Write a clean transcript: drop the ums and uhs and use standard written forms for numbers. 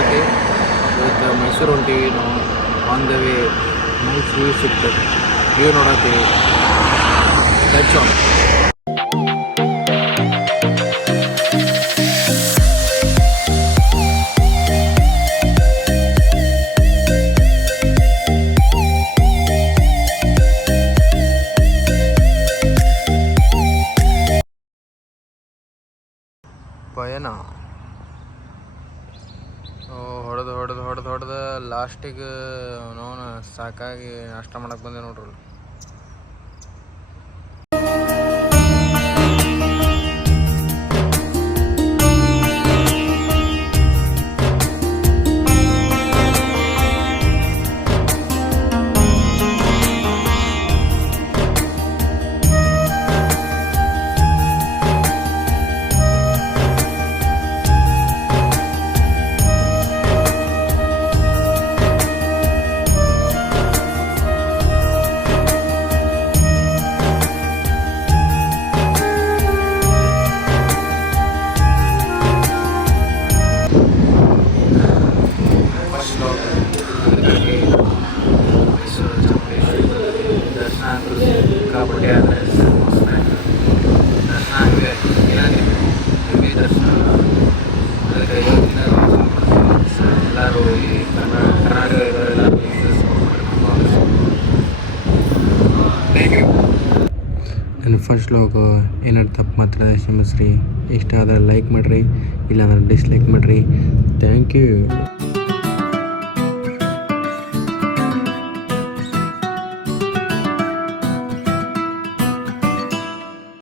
ಭಾರತಿ. ಇವತ್ತು ಮೈಸೂರು ಹೊಂಟೀವಿ ನಾವು. On the way nice view ಸಿಗ್ತದೆ, ವ್ಯೂ ನೋಡತ್ತೀವಿ. That's all. ಪಯಣ ಹೊಡೆದು ಲಾಸ್ಟಿಗೆ ನೋವು ಸಾಕಾಗಿ ನಾಷ್ಟ ಮಾಡಕ್ಕೆ ಬಂದೆ ನೋಡ್ರಿ. ನನ್ನ ಫಸ್ಟ್ ವ್ಲಾಗ್ ಏನಾದ್ರು ತಪ್ಪು ಮಾತ್ರ ಕ್ಷಮಿಸ್ರಿ. ಇಷ್ಟ ಆದರೆ ಲೈಕ್ ಮಾಡಿರಿ, ಇಲ್ಲಾಂದ್ರೆ ಡಿಸ್ಲೈಕ್ ಮಾಡಿರಿ. Thank you.